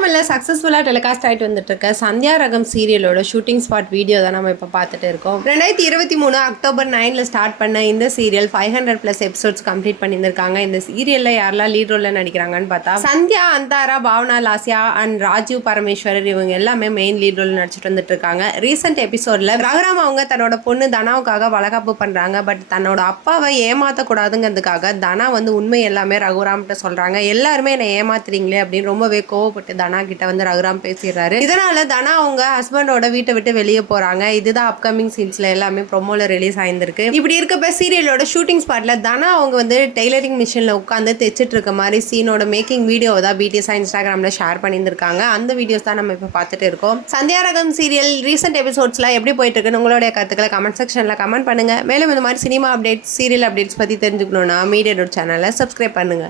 தமிழில் சக்ஸஸ்ஃபுல்லாக டெலிகாஸ்ட் ஆகிட்டு வந்துட்டு இருக்க சந்தியா ரகம் சீரியலோட ஷூட்டிங் ஸ்பாட் வீடியோ தான் நம்ம இப்போ பார்த்துட்டு இருக்கோம். 2023 அக்டோபர் 9 ஸ்டார்ட் பண்ண இந்த சீரியல் 500+ எபிசோட்ஸ் கம்ப்ளீட் பண்ணியிருக்காங்க. இந்த சீரியலில் யாரெல்லாம் லீட் ரோலில் நடிக்கிறாங்கன்னு பார்த்தா சந்தியா, அந்தாரா, பாவனா, லாசியா அண்ட் ராஜீவ் பரமேஸ்வரர் இவங்க எல்லாமே மெயின் லீட் ரோல் நடிச்சிட்டு வந்துட்டு இருக்காங்க. ரீசெண்ட் எபிசோடில் ரகுராம் அவங்க தன்னோட பொண்ணு தனாவுக்காக வளகாப்பு பண்ணுறாங்க. பட் தன்னோட அப்பாவை ஏமாற்றக்கூடாதுங்கிறதுக்காக தனா வந்து உண்மை எல்லாமே ரகுராம்கிட்ட சொல்கிறாங்க. எல்லாருமே என்னை ஏமாத்துறீங்களே அப்படின்னு ரொம்பவே கோவப்பட்டு தனா கிட்ட வந்து ரகுராம் பேசிடுறாரு. இதனால தனா அவங்க ஹஸ்பண்டோட வீட்டை விட்டு வெளியே போறாங்க. இதுதான் அப்கமிங் சீன்ஸ்ல எல்லாமே ப்ரோமோல ரிலீஸ் ஆயிருந்திருக்கு. இப்படி இருக்கப்ப சீரியலோட ஷூட்டிங் ஸ்பாட்ல தனா அவங்க வந்து டெய்லரிங் மிஷின்ல உட்காந்து தைச்சிட்டு இருக்க மாதிரி சீனோட மேக்கிங் வீடியோ தான் பிடிஎஸ் இன்ஸ்டாகிராம்ல ஷேர் பண்ணியிருந்திருக்காங்க. அந்த வீடியோஸ் தான் நம்ம இப்போ பார்த்துட்டு இருக்கோம். சந்தியா ரகம் சீரியல் ரீசெண்ட் எபிசோட்ஸ்ல எப்படி போயிட்டு இருக்குன்னு உங்களுடைய கருத்துக்களை கமெண்ட் செக்ஷன்ல கமெண்ட் பண்ணுங்க. மேலும் இந்த மாதிரி சினிமா அப்டேட்ஸ், சீரியல் அப்டேட்ஸ் பத்தி தெரிஞ்சுக்கணும்னா மீடியா சேனலை சப்ஸ்கிரைப் பண்ணுங்க.